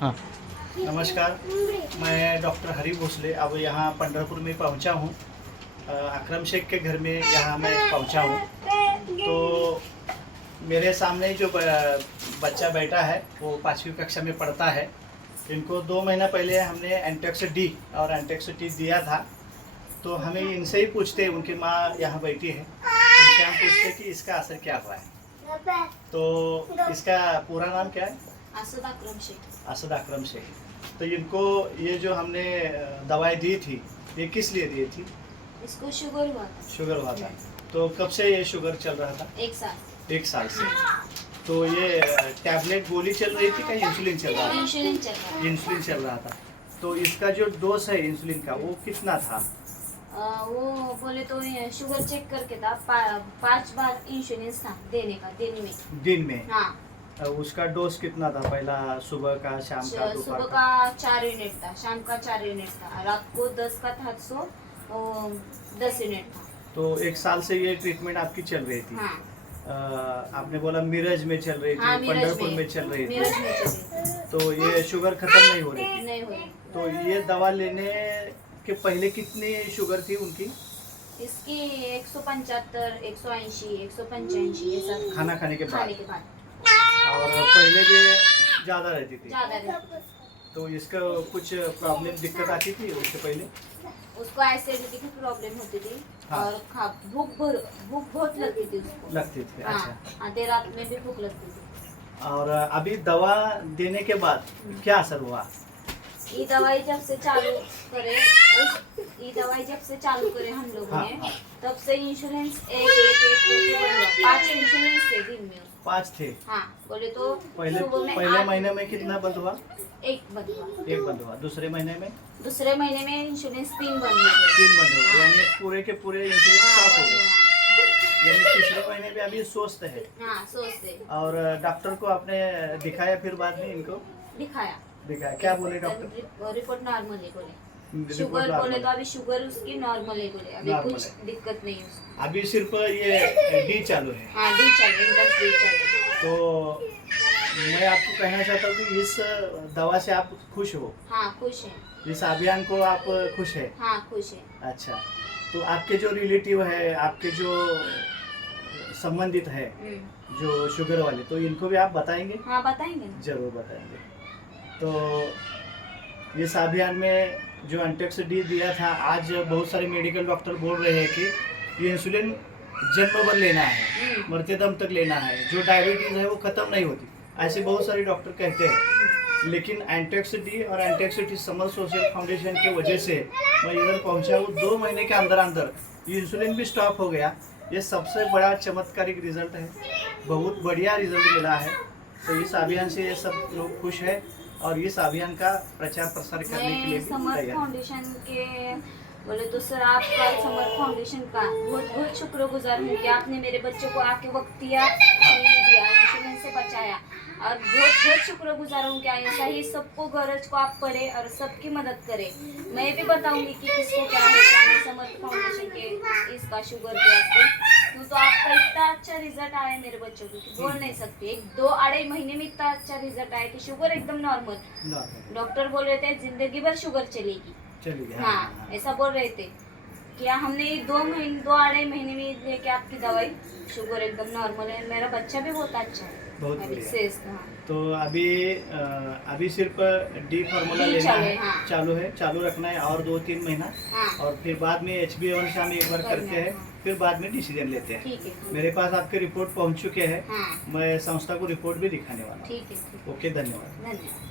हाँ। नमस्कार, मैं डॉक्टर हरी भोसले अब यहाँ पंढरपुर में पहुँचा हूँ। अकरम शेख के घर में यहाँ मैं पहुँचा हूँ। तो मेरे सामने जो बच्चा बैठा है वो 5वीं कक्षा में पढ़ता है। इनको 2 महीना पहले हमने एंटेक्स डी और एंटेक्स टी दिया था। तो हमें इनसे ही पूछते, उनकी माँ यहाँ बैठी है, उनसे हम पूछते कि इसका असर क्या हुआ है। तो इसका पूरा नाम क्या है? असद अकरम शेख। असद अकरम शेख। तो इनको ये जो हमने दवाई दी थी, ये किस लिए दी थी? इसको शुगर हुआ था। शुगर हुआ था। तो कब से ये शुगर चल रहा था? 1 साल। 1 साल से। तो ये टैबलेट गोली चल रही थी क्या इंसुलिन चल रहा था? इंसुलिन चल रहा था। इंसुलिन चल रहा था। तो इसका जो डोज है इंसुलिन का वो कितना था? वो बोले तो ये शुगर चेक करके था 5 बार इंसुलिन था देने का दिन में। हाँ। उसका डोज कितना था? पहला सुबह का, शाम का, सुबह दोपहर का 4 यूनिट था, शाम का 4 यूनिट था, रात को 10 का था, 10 यूनिट था। तो 1 साल से ये ट्रीटमेंट आपकी चल रही थी। हाँ। आपने बोला मिरज में चल रही थी, हाँ, मिरज पंढरपुर में चल रही मिरज थी। में चल रही थी। तो ये शुगर खत्म नहीं हो रही थी? नहीं हुई। तो ये दवा लेने के पहले कितनी शुगर थी उनकी? इसकी 175, 180, 185 ये सब खाना खाने के बाद? बाद और पहले भी ज़्यादा रहती थी? ज्यादा रहती। तो इसका कुछ प्रॉब्लम, दिक्कत आती थी उससे पहले? उसको एसिडिटी की प्रॉब्लम होती थी। हाँ। और भूख बहुत लगती थी उसको। लगती थी। हाँ, अच्छा। आधे रात में भी भूख लगती थी। और अभी दवा देने के बाद क्या असर हुआ? ये दवाई जब से चालू करे हम लोगों हाँ, ने, हाँ। तब से इंश्योरेंस एक करके बनवा 5 इंश्योरेंस थे दिन में। 5 थे? हाँ, बोले तो पहले सुबह में पहले 8 महीने में कितना बंद हुआ? 1 बंद हुआ। 1 बंद हुआ। दूसरे महीने में? दूसरे महीने में इंश्योरेंस 3 बंद हुए। 3 बंद हो गए। हाँ। यानी पूरे के पूरे इंसुलिन स्टॉप हो गए। यानी तीसरे महीने में अभी स्वस्थ है। हाँ, सोचते और डॉक्टर को आपने दिखाया फिर बाद में इनको? दिखाया। क्या बोले डॉक्टर? रिपोर्ट नॉर्मल है बोले। रिपोर्ट शुगर नॉर्मल बोले तो अभी शुगर उसकी नॉर्मल है बोले, अभी नॉर्मल कुछ है। दिक्कत नहीं है उसको। अभी सिर्फ ये डी चालू है। हाँ, डी चल रही है, 10 डी चल रही है। तो मैं आपको कहना चाहता हूँ कि इस दवा से आप खुश हो? हाँ, खुश है। इस अभियान को आप खुश है? हाँ, खुश है। अच्छा। तो आपके जो रिलेटिव है, आपके जो संबंधित है जो शुगर वाले, तो इनको भी आप बताएंगे? हाँ, बताएंगे ना। जरूर बताएंगे। तो इस अभियान में जो एंटेक्स डी दिया था, आज बहुत सारे मेडिकल डॉक्टर बोल रहे हैं कि ये इंसुलिन जन्म भर लेना है, मरते दम तक लेना है, जो डायबिटीज़ है वो ख़त्म नहीं होती, ऐसे बहुत सारे डॉक्टर कहते हैं। लेकिन एंटेक्स डी और एंटेक्स टी समर सोशल फाउंडेशन की वजह से मैं इधर पहुंचा हूँ। 2 महीने के अंदर अंदर ये इंसुलिन भी स्टॉप हो गया। ये सबसे बड़ा चमत्कारिक रिजल्ट है, बहुत बढ़िया रिजल्ट मिला है। तो इस अभियान से ये सब लोग खुश है और इस अभियान का प्रचार प्रसार करने के लिए मैं भी समर तैयार है। फाउंडेशन के बोले तो सर, आपका समर फाउंडेशन का बहुत बहुत शुक्रगुजार हूँ कि आपने मेरे बच्चों को आके वक्त दिया, इंश्योरेंस से बचाया। और बहुत बहुत शुक्रगुजार हूँ कि ऐसा ही सबको गरज को आप पढ़े और सबकी मदद करें। मैं भी बताऊंगी कि किसको क्या है, क्या नहीं समर फाउंडेशन के इसका शुगर के वास्ते। तो आपका इतना अच्छा रिजल्ट आया है मेरे बच्चों को कि बोल नहीं सकते। 2-2.5 महीने में इतना अच्छा रिजल्ट आया कि शुगर एकदम नॉर्मल। डॉक्टर बोल रहे थे जिंदगी भर शुगर चलेगी। हाँ, ऐसा बोल रहे थे कि हमने 2-2.5 महीने में लेके आपकी दवाई, शुगर एकदम नॉर्मल है। मेरा बच्चा भी बहुत अच्छा है, बहुत अभी बढ़िया। से। हाँ। तो अभी सिर्फ डी फार्मूला डी लेना चालू है, है, हाँ। चालू रखना है और 2-3 महीना। हाँ। और फिर बाद में HbA1 हम एक बार करना करते है, हैं, हाँ। फिर बाद में डिसीजन लेते हैं। ठीक है। मेरे पास आपके रिपोर्ट पहुंच चुके हैं। हाँ, मैं संस्था को रिपोर्ट भी दिखाने वाला हूँ। ठीक है। ओके, धन्यवाद। धन्यवाद।